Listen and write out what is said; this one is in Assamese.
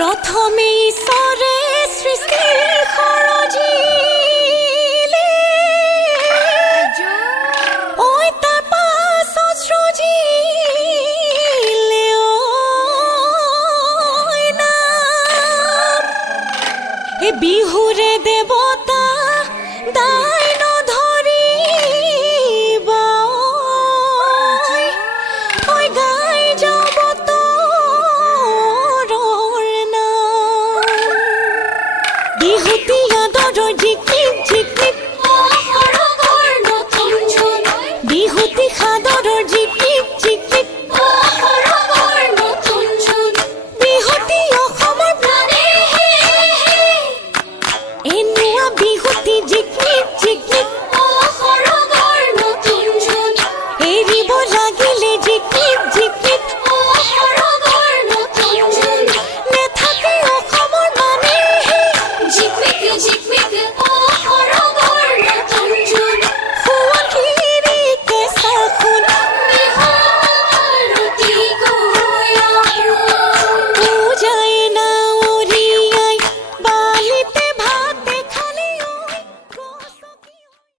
প্ৰথমে ঈশ্বৰে সৃষ্টি সৰজিলে ঐ তাৰ পাছত সৃজিলে ঐ নাম এই বিহুৰে দেৱতা দাই নধৰিবা ঐ গাই যাব তোৰৰ নাম বিহুতি আদৰৰ জিকিক জিকিক সৰগৰ নতুন জোন বিহুতি সাদৰৰ জিকিক জিকিক সৰগৰ নতুন জোন বিহুতি অসমৰ প্ৰাণে হে এনুৱা বিহুতি জিকিক জিকিক সৰগৰ নতুন জোন এৰিব লাগিলে জিকিক জিকিক